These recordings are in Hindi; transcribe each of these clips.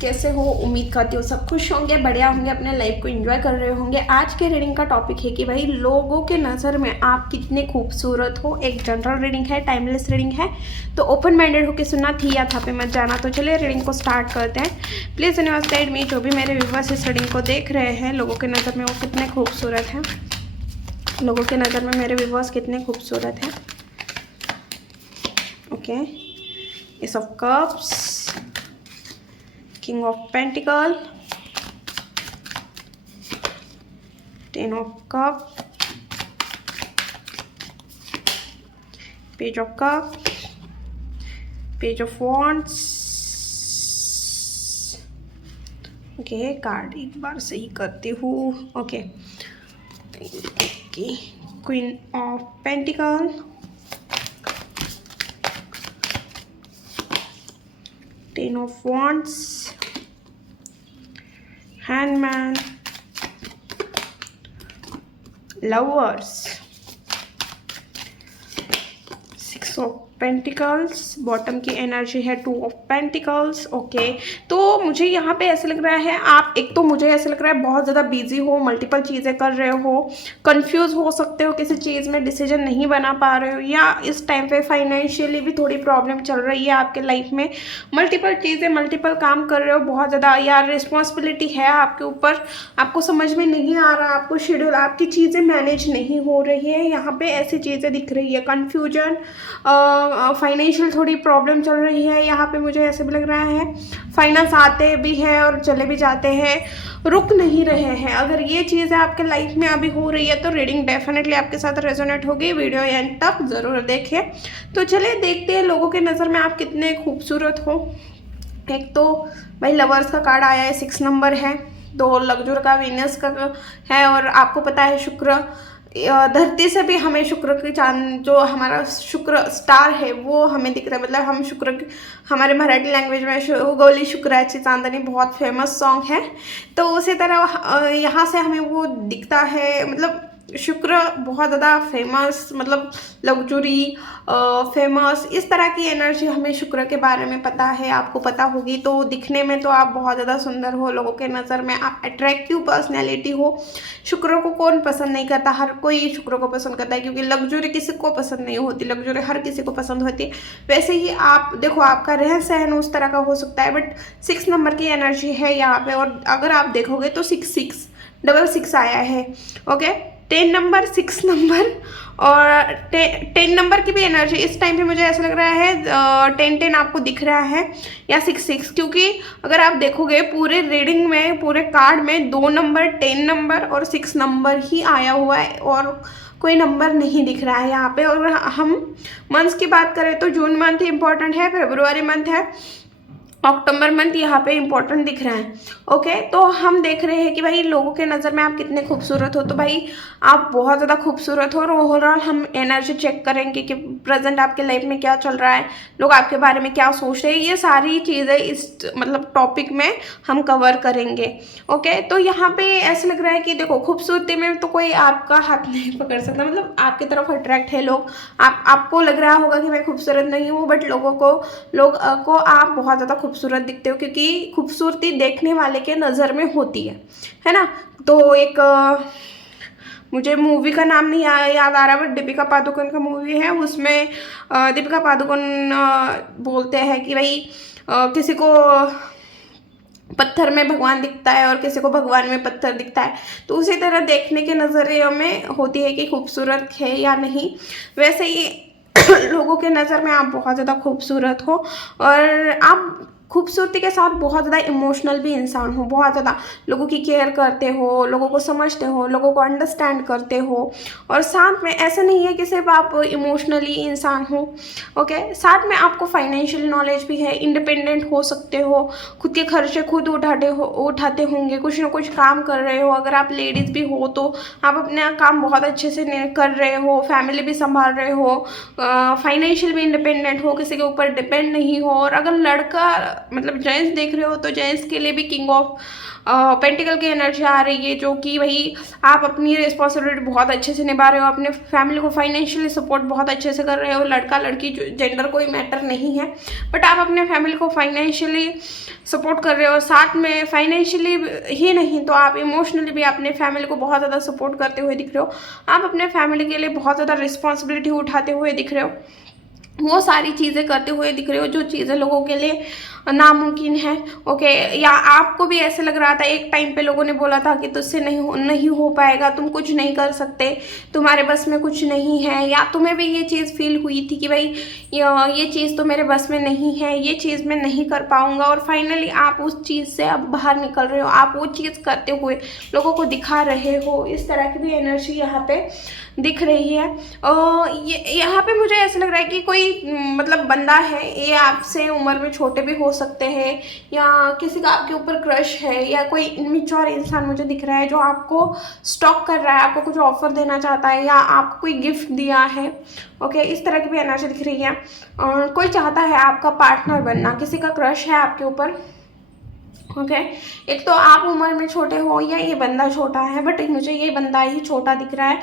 कैसे हो? उम्मीद करती हूँ सब खुश होंगे, बढ़िया होंगे, अपने लाइफ को एंजॉय कर रहे होंगे। आज के रीडिंग का टॉपिक है कि भाई लोगों के नज़र में आप कितने खूबसूरत हो। एक जनरल रीडिंग है, टाइमलेस रीडिंग है, तो ओपन माइंडेड होकर सुनना, थी या था पे मत जाना। तो चलिए रीडिंग को स्टार्ट करते हैं। प्लीज़ यूनिवर्स गाइड मी, जो भी मेरे व्यूअर्स इस रीडिंग को देख रहे हैं, लोगों के नज़र में वो कितने खूबसूरत हैं। लोगों के नज़र में मेरे व्यूअर्स कितने खूबसूरत हैं। Okay, S of cups, King of Pentacle, Ten of Cup, Page of Cup, Page of Wands। Okay, card एक बार सही करती हूँ। Okay, Queen of Pentacle, Ten of Wands, Hangman, Lovers, Six of Pentacles, bottom की एनर्जी है Two of Pentacles। ओके, तो मुझे यहाँ पे ऐसा लग रहा है आप, एक तो मुझे ऐसा लग रहा है बहुत ज़्यादा बिजी हो, मल्टीपल चीज़ें कर रहे हो, कंफ्यूज हो सकते हो, किसी चीज़ में डिसीजन नहीं बना पा रहे हो, या इस टाइम पे फाइनेंशियली भी थोड़ी प्रॉब्लम चल रही है आपके लाइफ में। मल्टीपल चीज़ें, मल्टीपल काम कर रहे हो बहुत ज़्यादा, या रिस्पॉन्सिबिलिटी है आपके ऊपर, आपको समझ में नहीं आ रहा, आपको शेड्यूल, आपकी चीज़ें मैनेज नहीं हो रही है। यहाँ पे ऐसी चीज़ें दिख रही है, कन्फ्यूजन, फाइनेंशियल थोड़ी प्रॉब्लम चल रही है। यहाँ पे मुझे ऐसे भी लग रहा है फाइनेंस आते भी हैं और चले भी जाते हैं, रुक नहीं रहे हैं। अगर ये चीज़ें आपके लाइफ में अभी हो रही है तो रीडिंग डेफिनेटली आपके साथ रेजोनेट होगी। वीडियो एंड तक ज़रूर देखें। तो चलिए देखते हैं लोगों के नज़र में आप कितने खूबसूरत हो। एक तो भाई लवर्स का कार्ड आया है, 6 नंबर है, दो लग्जर का, वीनस का है, और आपको पता है शुक्र, धरती से भी हमें शुक्र की चांद, जो हमारा शुक्र स्टार है वो हमें दिख रहा है। मतलब हम शुक्र, हमारे मराठी लैंग्वेज में गौली शुक्राची चांदनी बहुत फेमस सॉन्ग है, तो उसी तरह यहाँ से हमें वो दिखता है। मतलब शुक्र बहुत ज़्यादा फेमस, मतलब लग्जरी, फेमस, इस तरह की एनर्जी हमें शुक्र के बारे में पता है, आपको पता होगी। तो दिखने में तो आप बहुत ज़्यादा सुंदर हो, लोगों के नज़र में आप अट्रैक्टिव पर्सनैलिटी हो। शुक्र को कौन पसंद नहीं करता, हर कोई शुक्र को पसंद करता है, क्योंकि लग्जरी किसी को पसंद नहीं होती, लग्जरी हर किसी को पसंद होती है। वैसे ही आप देखो, आपका रहन सहन उस तरह का हो सकता है, बट 6 नंबर की एनर्जी है यहाँ पे, और अगर आप देखोगे तो 6 आया है। ओके, 10 नंबर, 6 नंबर और 10 नंबर की भी एनर्जी इस टाइम पे मुझे ऐसा लग रहा है 10 आपको दिख रहा है, या 6, क्योंकि अगर आप देखोगे पूरे रीडिंग में, पूरे कार्ड में 2 नंबर, 10 नंबर और 6 नंबर ही आया हुआ है, और कोई नंबर नहीं दिख रहा है यहाँ पे। और हम मंथ्स की बात करें तो जून मंथ इंपॉर्टेंट है, फरवरी मंथ है, अक्टूबर मंथ यहाँ पे इंपॉर्टेंट दिख रहा है। ओके, तो हम देख रहे हैं कि भाई लोगों के नज़र में आप कितने खूबसूरत हो। तो भाई आप बहुत ज़्यादा खूबसूरत हो, और ओवरऑल हम एनर्जी चेक करेंगे कि प्रेजेंट आपके लाइफ में क्या चल रहा है, लोग आपके बारे में क्या सोच रहे हैं, ये सारी चीज़ें इस मतलब टॉपिक में हम कवर करेंगे। ओके, तो यहाँ पे ऐसा लग रहा है कि देखो, खूबसूरती में तो कोई आपका हाथ नहीं पकड़ सकता, मतलब आपकी तरफ अट्रैक्ट है लोग। आपको लग रहा होगा कि मैं खूबसूरत नहीं हूँ, बट लोग को आप बहुत ज़्यादा खूबसूरत दिखते हो, क्योंकि खूबसूरती देखने वाले के नज़र में होती है ना। तो एक मुझे मूवी का नाम नहीं याद आ रहा, बट दीपिका पादुकोण का मूवी है, उसमें दीपिका पादुकोण बोलते हैं कि भाई किसी को पत्थर में भगवान दिखता है और किसी को भगवान में पत्थर दिखता है। तो उसी तरह देखने के नज़रिए में होती है कि खूबसूरत है या नहीं। वैसे ही लोगों के नज़र में आप बहुत ज़्यादा खूबसूरत हो, और आप खूबसूरती के साथ बहुत ज़्यादा इमोशनल भी इंसान हो, बहुत ज़्यादा लोगों की केयर करते हो, लोगों को समझते हो, लोगों को अंडरस्टैंड करते हो, और साथ में ऐसा नहीं है कि सिर्फ आप इमोशनली इंसान हो। ओके, साथ में आपको फाइनेंशियल नॉलेज भी है, इंडिपेंडेंट हो सकते हो, खुद के खर्चे खुद उठाते होंगे, कुछ ना कुछ काम कर रहे हो। अगर आप लेडीज़ भी हो तो आप अपना काम बहुत अच्छे से कर रहे हो, फैमिली भी संभाल रहे हो, फाइनेंशियल भी इंडिपेंडेंट हो, किसी के ऊपर डिपेंड नहीं हो। और अगर लड़का मतलब जेंट्स देख रहे हो तो जेंट्स के लिए भी किंग ऑफ पेंटिकल की एनर्जी आ रही है, जो कि वही आप अपनी रिस्पॉन्सिबिलिटी बहुत अच्छे से निभा रहे हो, अपने फैमिली को फाइनेंशियली सपोर्ट बहुत अच्छे से कर रहे हो। लड़का लड़की जेंडर कोई मैटर नहीं है, बट आप अपने फैमिली को फाइनेंशियली सपोर्ट कर रहे हो। साथ में फाइनेंशियली ही नहीं तो आप इमोशनली भी अपने फैमिली को बहुत ज़्यादा सपोर्ट करते हुए दिख रहे हो। आप अपने फैमिली के लिए बहुत ज़्यादा रिस्पॉन्सिबिलिटी उठाते हुए दिख रहे हो, वो सारी चीज़ें करते हुए दिख रहे हो जो चीज़ें लोगों के लिए नामुमकिन है। ओके, या आपको भी ऐसे लग रहा था एक टाइम पे लोगों ने बोला था कि तुझसे नहीं हो पाएगा, तुम कुछ नहीं कर सकते, तुम्हारे बस में कुछ नहीं है, या तुम्हें भी ये चीज़ फील हुई थी कि भाई ये चीज़ तो मेरे बस में नहीं है, ये चीज़ मैं नहीं कर पाऊँगा, और फाइनली आप उस चीज़ से अब बाहर निकल रहे हो, आप वो चीज़ करते हुए लोगों को दिखा रहे हो। इस तरह की भी एनर्जी यहाँ पे दिख रही है। यहाँ पे मुझे ऐसा लग रहा है कि कोई मतलब बंदा है, ये आपसे उम्र में छोटे भी हो सकते हैं, या किसी का आपके ऊपर क्रश है, या कोई इनमेच्योर इंसान मुझे दिख रहा है जो आपको स्टॉक कर रहा है, आपको कुछ ऑफर देना चाहता है, या आपको कोई गिफ्ट दिया है। ओके, इस तरह की भी एनर्जी दिख रही है। कोई चाहता है आपका पार्टनर बनना, किसी का क्रश है आपके ऊपर। ओके, एक तो आप उम्र में छोटे हो या ये बंदा छोटा है, बट मुझे ये बंदा ही छोटा दिख रहा है,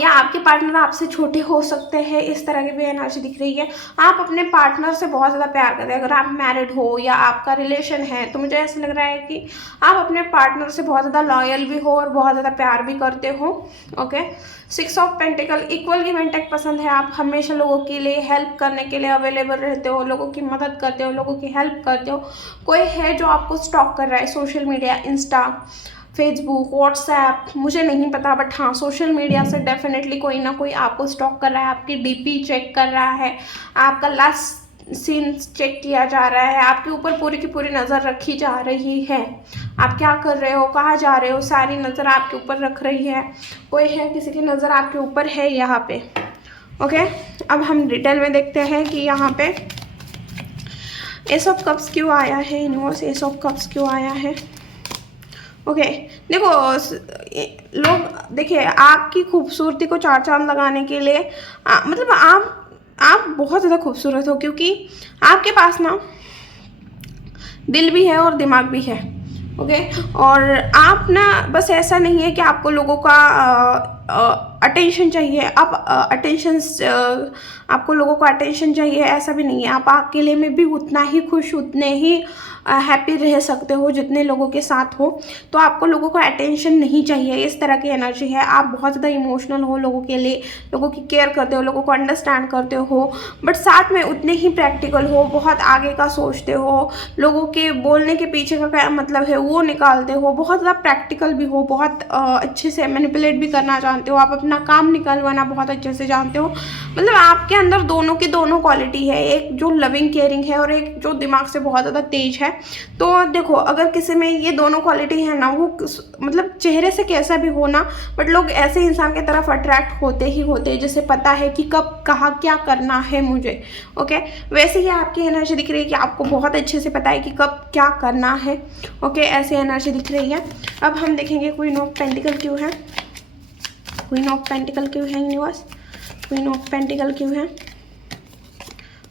या आपके पार्टनर आपसे छोटे हो सकते हैं। इस तरह की भी एनर्जी दिख रही है। आप अपने पार्टनर से बहुत ज़्यादा प्यार करते हैं, अगर आप मैरिड हो या आपका रिलेशन है तो मुझे ऐसा लग रहा है कि आप अपने पार्टनर से बहुत ज़्यादा लॉयल भी हो और बहुत ज़्यादा प्यार भी करते हो। Okay, 6 of pentacles, equal give and take पसंद है। आप हमेशा लोगों के लिए हेल्प करने के लिए अवेलेबल रहते हो, लोगों की मदद करते हो, लोगों की हेल्प करते हो। कोई है जो आपको स्टॉक कर रहा है, social media, Insta, Facebook, WhatsApp, मुझे नहीं पता, बट हाँ सोशल मीडिया से डेफिनेटली कोई ना कोई आपको स्टॉक कर रहा है, आपकी डीपी चेक कर रहा है, आपका लास्ट सीन चेक किया जा रहा है, आपके ऊपर पूरी की पूरी नज़र रखी जा रही है। आप क्या कर रहे हो, कहाँ जा रहे हो, सारी नज़र आपके ऊपर रख रही है। कोई है, किसी की नज़र आपके ऊपर है यहाँ पे। ओके, अब हम डिटेल में देखते हैं कि यहाँ पे एस ऑफ कप्स क्यों आया है, यूनिवर्स एस ऑफ कप्स क्यों आया है। ओके, देखो लोग देखिए आपकी खूबसूरती को चार चांद लगाने के लिए मतलब आप बहुत ज़्यादा खूबसूरत हो, क्योंकि आपके पास ना दिल भी है और दिमाग भी है। ओके, और आप ना बस ऐसा नहीं है कि आपको लोगों का अटेंशन चाहिए, आप आपको लोगों का अटेंशन चाहिए, ऐसा भी नहीं है। आप अकेले में भी उतना ही खुश, उतने ही हैप्पी रह सकते हो जितने लोगों के साथ हो। तो आपको लोगों का अटेंशन नहीं चाहिए, इस तरह की एनर्जी है। आप बहुत ज़्यादा इमोशनल हो, लोगों के लिए, लोगों की केयर करते हो, लोगों को अंडरस्टैंड करते हो, बट साथ में उतने ही प्रैक्टिकल हो, बहुत आगे का सोचते हो, लोगों के बोलने के पीछे का क्या मतलब है वो निकालते हो, बहुत ज़्यादा प्रैक्टिकल भी हो, बहुत अच्छे से मैनिपुलेट भी करना जानते हो, आप अपना काम निकालवाना बहुत अच्छे से जानते हो। मतलब आपके अंदर दोनों की दोनों क्वालिटी है, एक जो लविंग केयरिंग है और एक जो दिमाग से बहुत ज़्यादा तेज है। तो देखो अगर किसी में ये दोनों क्वालिटी है ना, वो मतलब चेहरे से कैसा भी हो ना, बट लोग ऐसे इंसान की तरफ अट्रैक्ट होते ही होते हैं जिसे पता है कि कब कहाँ क्या करना है मुझे। ओके, वैसे ही आपकी एनर्जी दिख रही है कि आपको बहुत अच्छे से पता है कि कब क्या करना है। ओके, ऐसी एनर्जी दिख रही है। अब हम देखेंगे क्वीन ऑफ पेंटिकल क्यों है, क्वीन ऑफ पेंटिकल क्यों है यूनिवर्स, क्वीन ऑफ पेंटिकल क्यों है।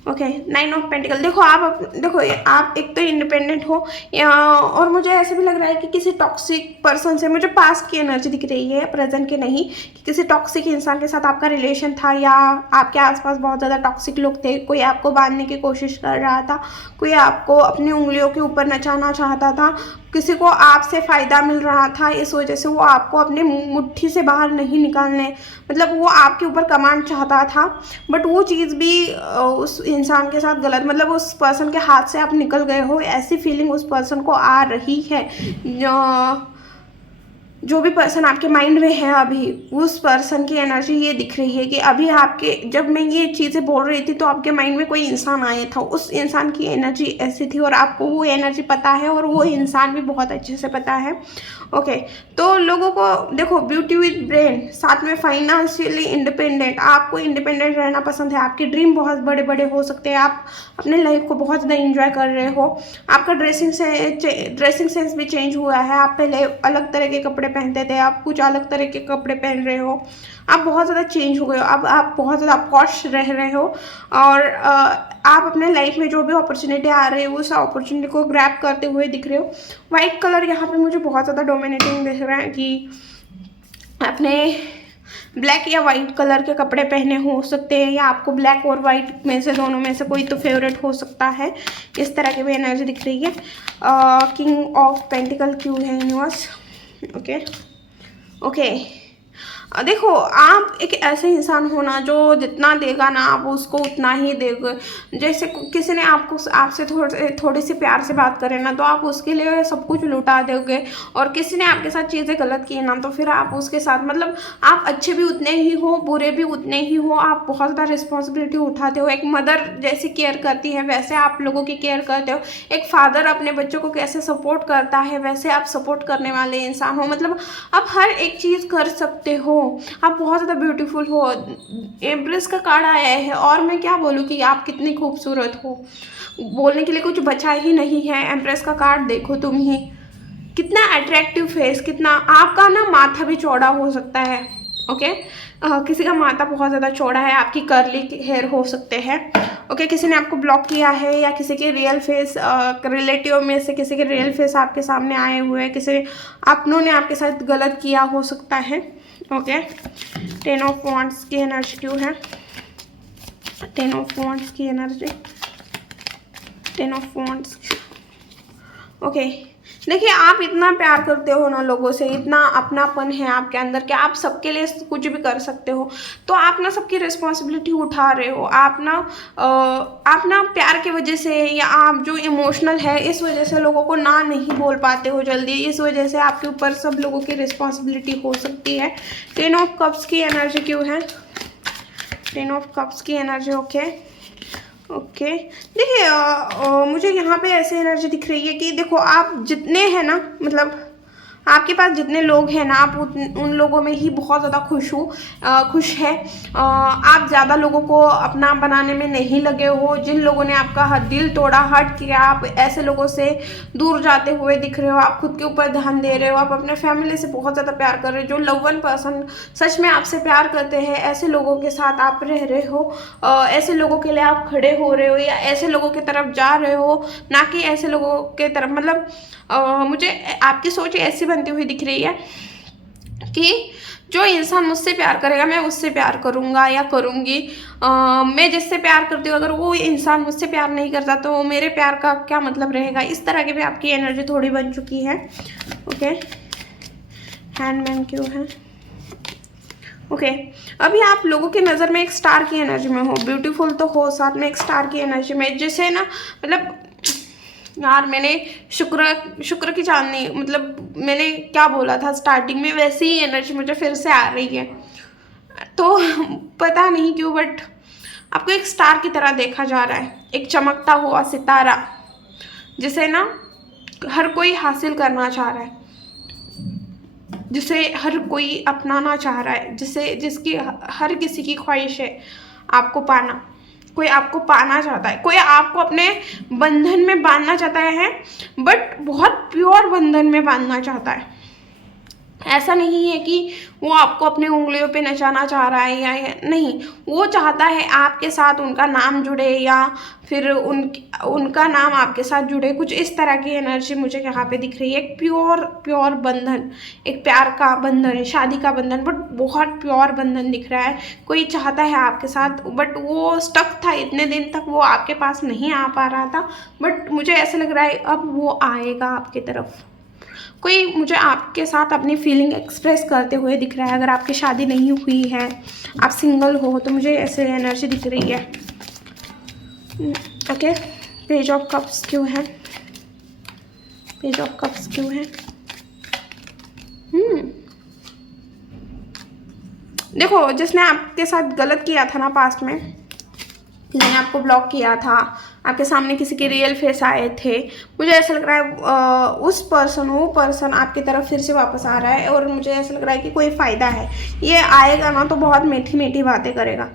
ओके, 9 ऑफ पेंटिकल, देखो आप एक तो इंडिपेंडेंट हो, और मुझे ऐसे भी लग रहा है कि किसी टॉक्सिक पर्सन से, मुझे पास्ट की एनर्जी दिख रही है, प्रेजेंट की नहीं, कि किसी टॉक्सिक इंसान के साथ आपका रिलेशन था, या आपके आसपास बहुत ज़्यादा टॉक्सिक लोग थे, कोई आपको बांधने की कोशिश कर रहा था, कोई आपको अपनी उंगलियों के ऊपर नचाना चाहता था, किसी को आपसे फ़ायदा मिल रहा था, इस वजह से वो आपको अपने मुट्ठी से बाहर नहीं निकालने, मतलब वो आपके ऊपर कमांड चाहता था, बट वो चीज़ भी उस इंसान के साथ गलत, मतलब उस पर्सन के हाथ से आप निकल गए हो, ऐसी फीलिंग उस पर्सन को आ रही है। जो भी पर्सन आपके माइंड में है अभी, उस पर्सन की एनर्जी ये दिख रही है कि अभी आपके, जब मैं ये चीज़ें बोल रही थी तो आपके माइंड में कोई इंसान आया था, उस इंसान की एनर्जी ऐसी थी और आपको वो एनर्जी पता है और वो इंसान भी बहुत अच्छे से पता है। ओके, तो लोगों को देखो ब्यूटी विद ब्रेन, साथ में फाइनेंशियली इंडिपेंडेंट, आपको इंडिपेंडेंट रहना पसंद है, आपके ड्रीम बहुत बड़े बड़े हो सकते हैं, आप अपने लाइफ को बहुत ज़्यादा इंजॉय कर रहे हो, आपका ड्रेसिंग सेंस भी चेंज हुआ है, आप पहले अलग तरह के कपड़े पहनते थे, आप कुछ अलग तरह के कपड़े पहन रहे हो, आप बहुत ज़्यादा चेंज हो गए हो, अब आप बहुत ज़्यादा पॉश रह रहे हो और आप अपने लाइफ में जो भी अपॉर्चुनिटी आ रही है उस अपॉर्चुनिटी को ग्रैब करते हुए दिख रहे हो। वाइट कलर यहाँ पे मुझे बहुत ज़्यादा डोमिनेटिंग दिख रहा है कि अपने ब्लैक या वाइट कलर के कपड़े पहने हो सकते हैं, या आपको ब्लैक और वाइट में से दोनों में से कोई तो फेवरेट हो सकता है। इस तरह की भी एनर्जी दिख रही है। किंग ऑफ पेंटिकल क्यों है यूनिवर्स? ओके ओके, देखो आप एक ऐसे इंसान हो ना जो जितना देगा ना आप उसको उतना ही देगा। जैसे किसी ने आपसे थोड़ी सी प्यार से बात करे ना तो आप उसके लिए सब कुछ लुटा दोगे, और किसी ने आपके साथ चीज़ें गलत की ना तो फिर आप उसके साथ मतलब आप अच्छे भी उतने ही हो, बुरे भी उतने ही हो, आप बहुत ज़्यादा रिस्पॉन्सिबिलिटी उठाते हो। एक मदर जैसी केयर करती है वैसे आप लोगों की केयर करते हो। एक फादर अपने बच्चों को कैसे सपोर्ट करता है वैसे आप सपोर्ट करने वाले इंसान हो। मतलब आप हर एक चीज़ कर सकते हो, आप बहुत ज़्यादा ब्यूटीफुल हो। एम्प्रेस का कार्ड आया है और मैं क्या बोलूँ कि आप कितनी खूबसूरत हो, बोलने के लिए कुछ बचा ही नहीं है। एम्प्रेस का कार्ड देखो तुम ही, कितना अट्रैक्टिव फेस, कितना आपका ना माथा भी चौड़ा हो सकता है। ओके किसी का माथा बहुत ज़्यादा चौड़ा है, आपकी कर्ली हेयर हो सकते हैं। ओके किसी ने आपको ब्लॉक किया है या किसी के रियल फेस रिलेटिव में से किसी के रियल फेस आपके सामने आए हुए हैं, किसी अपनों ने आपके साथ गलत किया हो सकता है। ओके 10 ऑफ वॉन्ड्स की एनर्जी क्यों है? 10 ऑफ वॉन्ड्स की एनर्जी, 10 ऑफ वॉन्ड्स। ओके देखिए आप इतना प्यार करते हो ना लोगों से, इतना अपनापन है आपके अंदर कि आप सबके लिए कुछ भी कर सकते हो। तो आप ना सबकी रिस्पॉन्सिबिलिटी उठा रहे हो। आप ना प्यार की वजह से या आप जो इमोशनल है इस वजह से लोगों को ना नहीं बोल पाते हो जल्दी, इस वजह से आपके ऊपर सब लोगों की रिस्पॉन्सिबिलिटी हो सकती है। 10 ऑफ कप्स की एनर्जी क्यों है? 10 ऑफ कप्स की एनर्जी ओके देखिए मुझे यहाँ पे ऐसे एनर्जी दिख रही है कि देखो आप जितने हैं ना, मतलब आपके पास जितने लोग हैं ना आप उन लोगों में ही बहुत ज़्यादा खुश है। आप ज़्यादा लोगों को अपना बनाने में नहीं लगे हो। जिन लोगों ने आपका दिल तोड़ा, हर्ट किया, आप ऐसे लोगों से दूर जाते हुए दिख रहे हो। आप खुद के ऊपर ध्यान दे रहे हो, आप अपने फैमिली से बहुत ज़्यादा प्यार कर रहे हो। जो लव वन पर्सन सच में आपसे प्यार करते हैं ऐसे लोगों के साथ आप रह रहे हो। ऐसे लोगों के लिए आप खड़े हो रहे हो या ऐसे लोगों की तरफ जा रहे हो, ना कि ऐसे लोगों के तरफ। मतलब मुझे आपकी सोच ऐसी बनती हुई दिख रही है कि जो इंसान मुझसे प्यार करेगा मैं उससे प्यार करूँगा या करूँगी। मैं जिससे प्यार करती हूँ अगर वो इंसान मुझसे प्यार नहीं करता तो मेरे प्यार का क्या मतलब रहेगा। इस तरह की भी आपकी एनर्जी थोड़ी बन चुकी है। ओके हैंडमैन क्यों है? ओके अभी आप लोगों की नज़र में एक स्टार की एनर्जी में हो, ब्यूटीफुल तो हो, साथ में एक स्टार की एनर्जी में, जिसे ना मतलब यार मैंने शुक्र की चांदनी, मतलब मैंने क्या बोला था स्टार्टिंग में वैसी ही एनर्जी मुझे फिर से आ रही है। तो पता नहीं क्यों बट आपको एक स्टार की तरह देखा जा रहा है, एक चमकता हुआ सितारा जिसे ना हर कोई हासिल करना चाह रहा है, जिसे हर कोई अपनाना चाह रहा है, जिसकी हर किसी की ख्वाहिश है आपको पाना। कोई आपको पाना चाहता है, कोई आपको अपने बंधन में बांधना चाहता है, बट बहुत प्योर बंधन में बांधना चाहता है। ऐसा नहीं है कि वो आपको अपने उंगलियों पे नचाना चाह रहा है या नहीं, वो चाहता है आपके साथ उनका नाम जुड़े या फिर उनका नाम आपके साथ जुड़े। कुछ इस तरह की एनर्जी मुझे यहाँ पे दिख रही है। एक प्योर बंधन, एक प्यार का बंधन, शादी का बंधन, बट बहुत प्योर बंधन दिख रहा है। कोई चाहता है आपके साथ बट वो स्टक था इतने दिन तक, वो आपके पास नहीं आ पा रहा था, बट मुझे ऐसा लग रहा है अब वो आएगा आपकी तरफ। कोई मुझे आपके साथ अपनी फीलिंग एक्सप्रेस करते हुए दिख रहा है। अगर आपकी शादी नहीं हुई है, आप सिंगल हो, तो मुझे ऐसे एनर्जी दिख रही है। ओके पेज ऑफ कप्स क्यों है? पेज ऑफ कप्स क्यों है? देखो जिसने आपके साथ गलत किया था ना पास्ट में, किसी ने आपको ब्लॉक किया था, आपके सामने किसी के रियल फेस आए थे, मुझे ऐसा लग रहा है वो पर्सन आपकी तरफ फिर से वापस आ रहा है। और मुझे ऐसा लग रहा है कि कोई फ़ायदा है, ये आएगा ना तो बहुत मीठी मीठी बातें करेगा।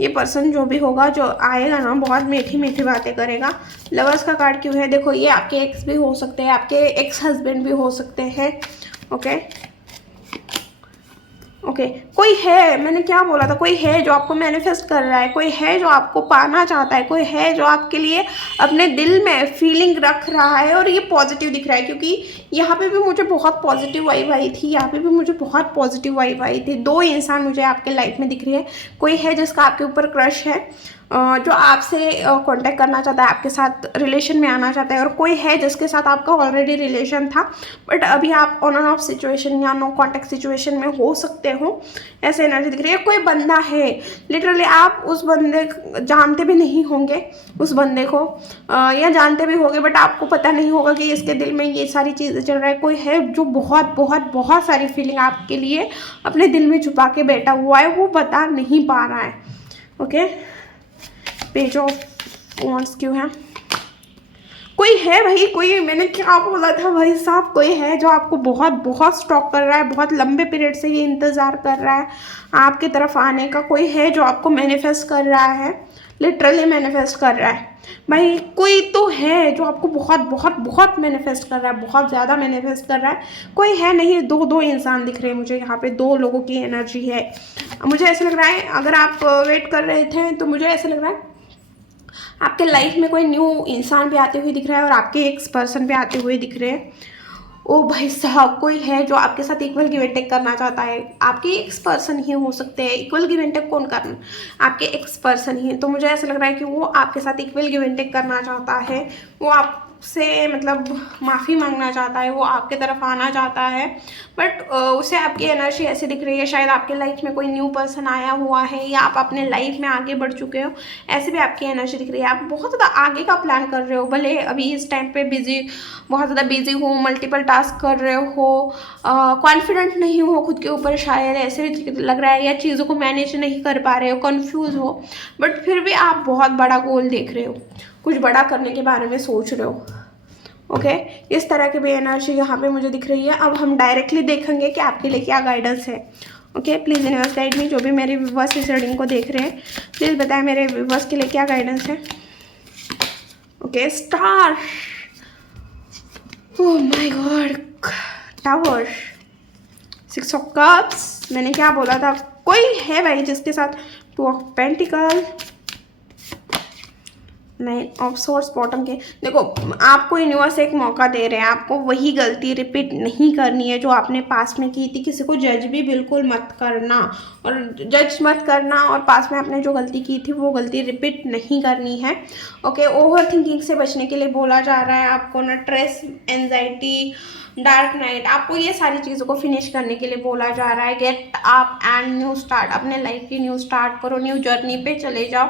ये पर्सन जो भी होगा जो आएगा ना बहुत मीठी मीठी बातें करेगा। लवर्स का कार्ड क्यों है? देखो ये आपके एक्स भी हो सकते हैं, आपके एक्स हस्बैंड भी हो सकते हैं। ओके ओके कोई है, मैंने क्या बोला था, कोई है जो आपको मैनिफेस्ट कर रहा है, कोई है जो आपको पाना चाहता है, कोई है जो आपके लिए अपने दिल में फीलिंग रख रहा है। और ये पॉजिटिव दिख रहा है क्योंकि यहाँ पे भी मुझे बहुत पॉजिटिव वाइब आई थी, यहाँ पे भी मुझे बहुत पॉजिटिव वाइब आई थी। दो इंसान मुझे आपके लाइफ में दिख रही है। कोई है जिसका आपके ऊपर क्रश है, जो आपसे कांटेक्ट करना चाहता है, आपके साथ रिलेशन में आना चाहता है। और कोई है जिसके साथ आपका ऑलरेडी रिलेशन था बट अभी आप ऑन एंड ऑफ सिचुएशन या नो कांटेक्ट सिचुएशन में हो सकते हो, ऐसे एनर्जी दिख रही है। कोई बंदा है, लिटरली आप उस बंदे जानते भी नहीं होंगे उस बंदे को, या जानते भी होंगे बट आपको पता नहीं होगा कि इसके दिल में ये सारी चीज़ें चल रहा है। कोई है जो बहुत बहुत बहुत सारी फीलिंग आपके लिए अपने दिल में छुपा के बैठा हुआ है, वो बता नहीं पा रहा है। ओके पेज ऑफ वॉन्ड्स क्यों है? कोई है भाई, कोई, मैंने क्या बोला था भाई साहब, कोई है जो आपको बहुत बहुत स्टॉक कर रहा है, बहुत लंबे पीरियड से ये इंतज़ार कर रहा है आपकी तरफ आने का। कोई है जो आपको मैनिफेस्ट कर रहा है, लिटरली मैनिफेस्ट कर रहा है भाई। कोई तो है जो आपको बहुत बहुत बहुत मैनिफेस्ट कर रहा है, बहुत ज़्यादा मैनिफेस्ट कर रहा है। कोई है नहीं, दो इंसान दिख रहे हैं मुझे यहाँ पे, दो लोगों की एनर्जी है। मुझे ऐसा लग रहा है अगर आप वेट कर रहे थे तो मुझे ऐसा लग रहा है आपके लाइफ में कोई न्यू इंसान भी आते हुए दिख रहा है और आपके एक्स पर्सन भी आते हुए दिख रहे हैं। ओ भाई साहब, कोई है जो आपके साथ इक्वल गिव एंड टेक करना चाहता है। आपके एक्स पर्सन ही हो सकते हैं। इक्वल गिव एंड टेक कौन करना? आपके एक्स पर्सन ही। तो मुझे ऐसा लग रहा है कि वो आपके साथ इक्वल गिव एंड टेक करना चाहता है, वो आपसे मतलब माफ़ी मांगना चाहता है, वो आपके तरफ आना चाहता है बट उसे आपकी एनर्जी ऐसी दिख रही है शायद आपके लाइफ में कोई न्यू पर्सन आया हुआ है या आप अपने लाइफ में आगे बढ़ चुके हो, ऐसे भी आपकी एनर्जी दिख रही है। आप बहुत ज़्यादा आगे का प्लान कर रहे हो, भले अभी इस टाइम पे बहुत ज़्यादा बिजी हो, मल्टीपल टास्क कर रहे हो, कॉन्फिडेंट नहीं हो खुद के ऊपर, शायद ऐसे भी लग रहा है, या चीज़ों को मैनेज नहीं कर पा रहे हो, कन्फ्यूज़ हो, बट फिर भी आप बहुत बड़ा गोल देख रहे हो, कुछ बड़ा करने के बारे में सोच रहे हो। ओके इस तरह की भी एनर्जी यहाँ पे मुझे दिख रही है। अब हम डायरेक्टली देखेंगे कि आपके लिए क्या गाइडेंस है। Okay please universe guide me. जो भी मेरे व्यूवर्स इस रीडिंग को देख रहे हैं प्लीज़ बताएं मेरे व्यूवर्स के लिए क्या गाइडेंस है। Okay star, oh my God, tower, 6 of cups. मैंने क्या बोला था, कोई है भाई जिसके साथ 2 of pentacle, 9 of source bottom के। देखो आपको यूनिवर्स एक मौका दे रहे हैं, आपको वही गलती रिपीट नहीं करनी है जो आपने पास में की थी। किसी को जज भी बिल्कुल मत करना, और जज मत करना, और पास में आपने जो गलती की थी वो गलती रिपीट नहीं करनी है। ओके ओवर थिंकिंग से बचने के लिए बोला जा रहा है आपको ना, स्ट्रेस, एंजाइटी, डार्क नाइट, आपको ये सारी चीज़ों को फिनिश करने के लिए बोला जा रहा है। Get up and new start, अपने लाइफ की न्यू स्टार्ट करो, न्यू जर्नी पे चले जाओ।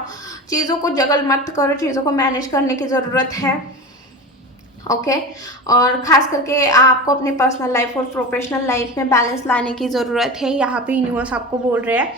चीज़ों को जगल मत करो, चीज़ों को मैनेज करने की ज़रूरत है। ओके और ख़ास करके आपको अपने पर्सनल लाइफ और प्रोफेशनल लाइफ में बैलेंस लाने की ज़रूरत है। यहाँ पे यूनिवर्स आपको बोल रहे हैं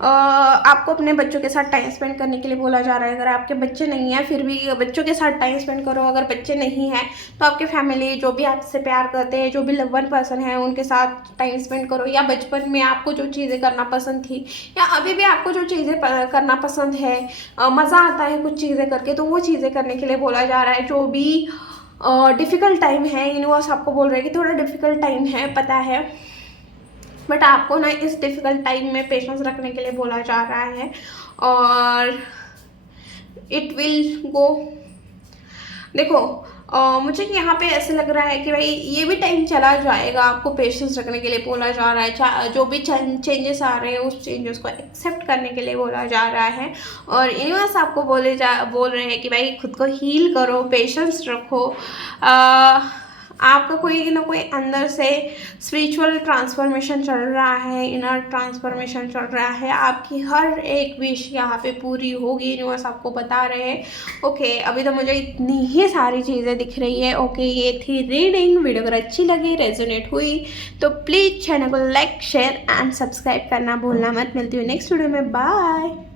आपको अपने बच्चों के साथ टाइम स्पेंड करने के लिए बोला जा रहा है। अगर आपके बच्चे नहीं हैं फिर भी बच्चों के साथ टाइम स्पेंड करो। अगर बच्चे नहीं हैं तो आपके फैमिली, जो भी आपसे प्यार करते हैं, जो भी लव वन पर्सन है, उनके साथ टाइम स्पेंड करो। या बचपन में आपको जो चीज़ें करना पसंद थी या अभी भी आपको जो चीज़ें करना पसंद है, मज़ा आता है कुछ चीज़ें करके, तो वो चीज़ें करने के लिए बोला जा रहा है। जो भी डिफ़िकल्ट टाइम है, यूनिवर्स आपको बोल रहे हैं कि थोड़ा डिफ़िकल्ट टाइम है, पता है, बट आपको ना इस डिफ़िकल्ट टाइम में पेशेंस रखने के लिए बोला जा रहा है और इट विल गो। देखो मुझे यहाँ पे ऐसे लग रहा है कि भाई ये भी टाइम चला जाएगा, आपको पेशेंस रखने के लिए बोला जा रहा है। जो भी चेंजेस आ रहे हैं उस चेंजेस को एक्सेप्ट करने के लिए बोला जा रहा है। और यूनिवर्स आपको बोल रहे हैं कि भाई खुद को हील करो, पेशेंस रखो। आपका कोई ना कोई अंदर से स्पिरिचुअल ट्रांसफॉर्मेशन चल रहा है, इनर ट्रांसफॉर्मेशन चल रहा है। आपकी हर एक विश यहाँ पे पूरी होगी, यूनिवर्स आपको बता रहे हैं। ओके अभी तो मुझे इतनी ही सारी चीज़ें दिख रही है। ओके ये थी रीडिंग। वीडियो अगर अच्छी लगी, रेजोनेट हुई तो प्लीज़ चैनल को लाइक, शेयर एंड सब्सक्राइब करना भूलना मत। मिलती हूँ नेक्स्ट वीडियो में, बाय।